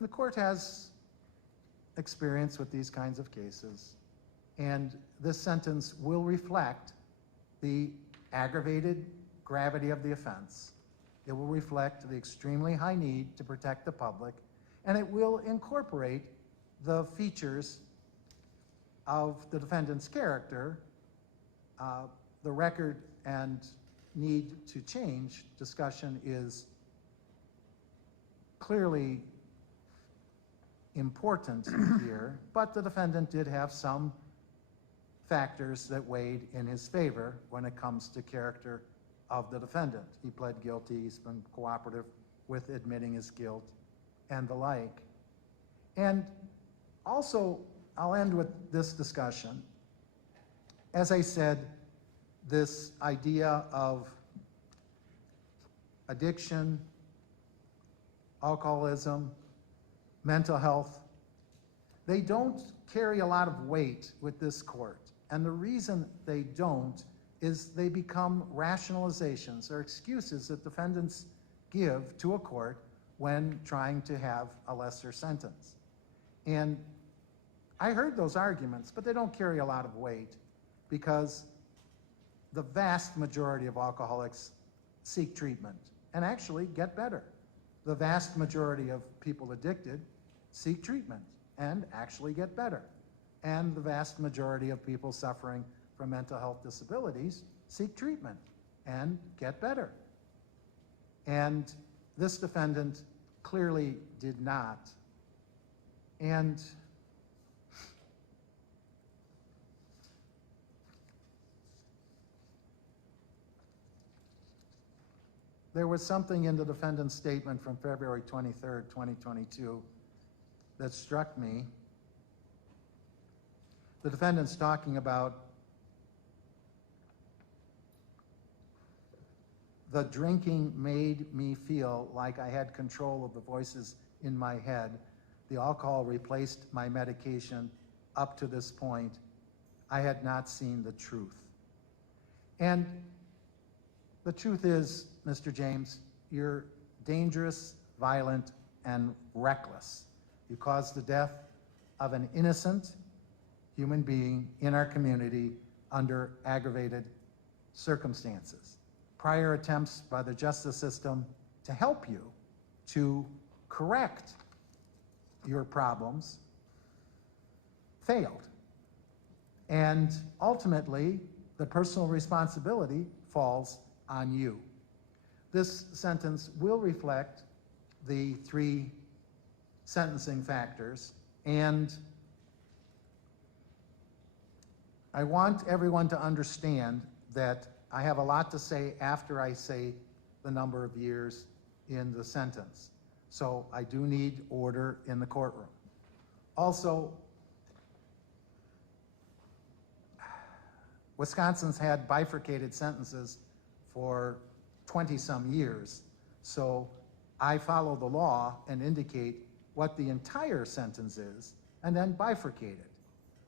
The court has experience with these kinds of cases, and this sentence will reflect the aggravated gravity of the offense. It will reflect the extremely high need to protect the public, and it will incorporate the features of the defendant's character. The record and need to change discussion is clearly important here, but the defendant did have some factors that weighed in his favor when it comes to character of the defendant. He pled guilty, he's been cooperative with admitting his guilt, and the like. And also, I'll end with this discussion. As I said, this idea of addiction, alcoholism, mental health, they don't carry a lot of weight with this court. And the reason they don't is they become rationalizations or excuses that defendants give to a court when trying to have a lesser sentence. And I heard those arguments, but they don't carry a lot of weight because the vast majority of alcoholics seek treatment and actually get better. The vast majority of people addicted seek treatment and actually get better. And the vast majority of people suffering from mental health disabilities seek treatment and get better. And this defendant clearly did not. And there was something in the defendant's statement from February 23rd, 2022 that struck me. The defendant's talking about the drinking made me feel like I had control of the voices in my head. The alcohol replaced my medication. Up to this point, I had not seen the truth. And the truth is, Mr. James, you're dangerous, violent, and reckless. You caused the death of an innocent human being in our community under aggravated circumstances. Prior attempts by the justice system to help you to correct your problems failed. And ultimately, the personal responsibility falls on you. This sentence will reflect the 3 sentencing factors, and I want everyone to understand that I have a lot to say after I say the number of years in the sentence. So I do need order in the courtroom. Also, Wisconsin's had bifurcated sentences for 20-some years. So I follow the law and indicate what the entire sentence is and then bifurcate it.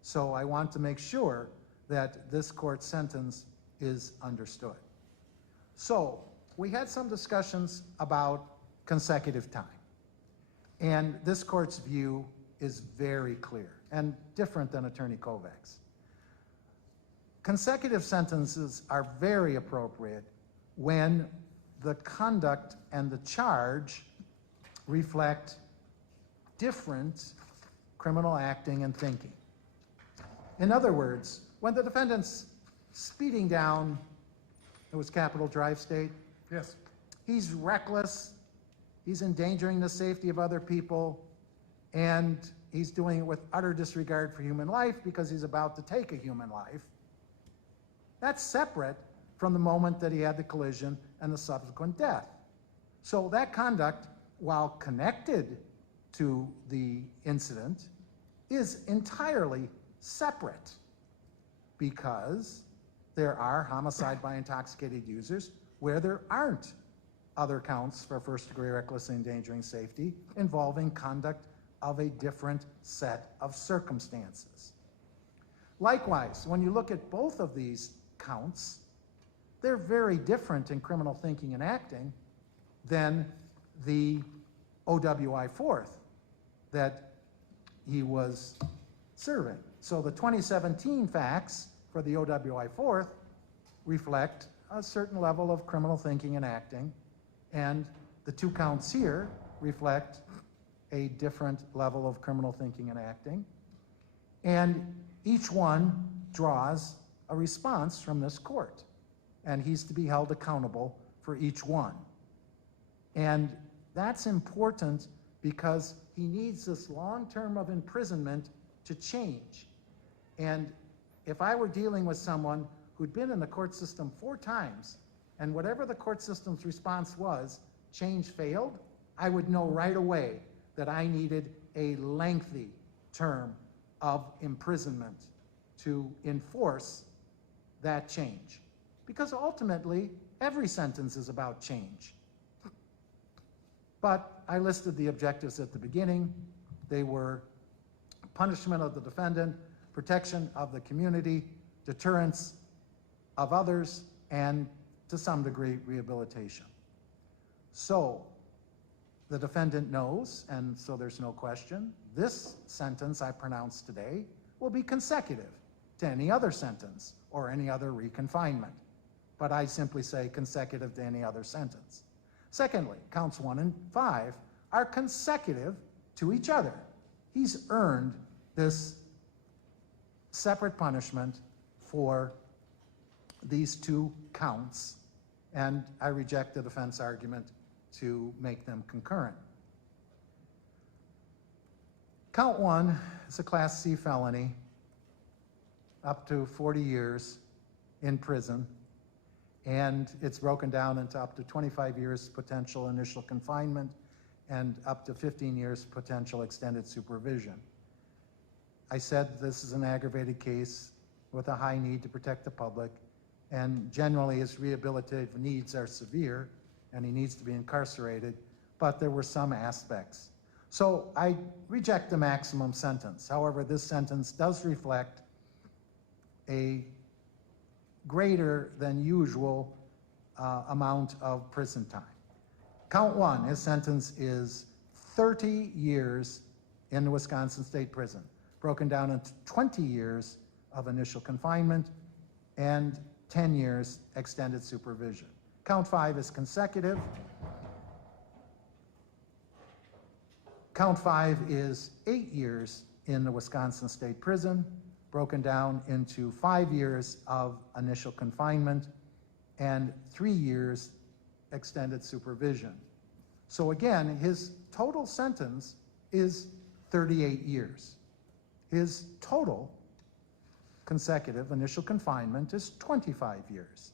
So I want to make sure that this court's sentence is understood. So we had some discussions about consecutive time. And this court's view is very clear and different than Attorney Kovac's. Consecutive sentences are very appropriate when the conduct and the charge reflect different criminal acting and thinking. In other words, when the defendant's speeding down, it was Capitol Drive State? Yes. He's reckless, he's endangering the safety of other people, and he's doing it with utter disregard for human life because he's about to take a human life. That's separate from the moment that he had the collision and the subsequent death. So that conduct, while connected to the incident, is entirely separate because there are homicide by intoxicated users where there aren't other counts for first-degree reckless endangering safety involving conduct of a different set of circumstances. Likewise, when you look at both of these counts, they're very different in criminal thinking and acting than the OWI 4th that he was serving. So the 2017 facts for the OWI 4th reflect a certain level of criminal thinking and acting, and the 2 counts here reflect a different level of criminal thinking and acting, and each one draws a response from this court, and he's to be held accountable for each one. And that's important because he needs this long term of imprisonment to change. And if I were dealing with someone who'd been in the court system 4 times, and whatever the court system's response was, change failed, I would know right away that I needed a lengthy term of imprisonment to enforce that change. Because ultimately, every sentence is about change. But I listed the objectives at the beginning. They were punishment of the defendant, protection of the community, deterrence of others, and to some degree, rehabilitation. So the defendant knows, and so there's no question, this sentence I pronounced today will be consecutive to any other sentence or any other reconfinement. But I simply say consecutive to any other sentence. Secondly, counts 1 and 5 are consecutive to each other. He's earned this separate punishment for these 2 counts, and I reject the defense argument to make them concurrent. Count 1 is a Class C felony, up to 40 years in prison, and it's broken down into up to 25 years potential initial confinement and up to 15 years potential extended supervision. I said this is an aggravated case with a high need to protect the public, and generally his rehabilitative needs are severe and he needs to be incarcerated, but there were some aspects. So I reject the maximum sentence. However, this sentence does reflect a greater than usual amount of prison time. Count 1, his sentence is 30 years in the Wisconsin State Prison, broken down into 20 years of initial confinement and 10 years extended supervision. Count 5 is consecutive. Count 5 is 8 years in the Wisconsin State Prison, broken down into 5 years of initial confinement and 3 years extended supervision. So again, his total sentence is 38 years. His total consecutive initial confinement is 25 years,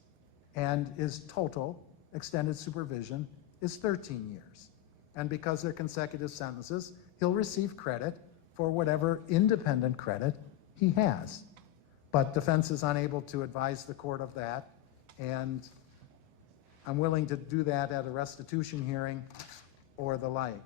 and his total extended supervision is 13 years. And because they're consecutive sentences, he'll receive credit for whatever independent credit he has. But defense is unable to advise the court of that, and I'm willing to do that at a restitution hearing or the like.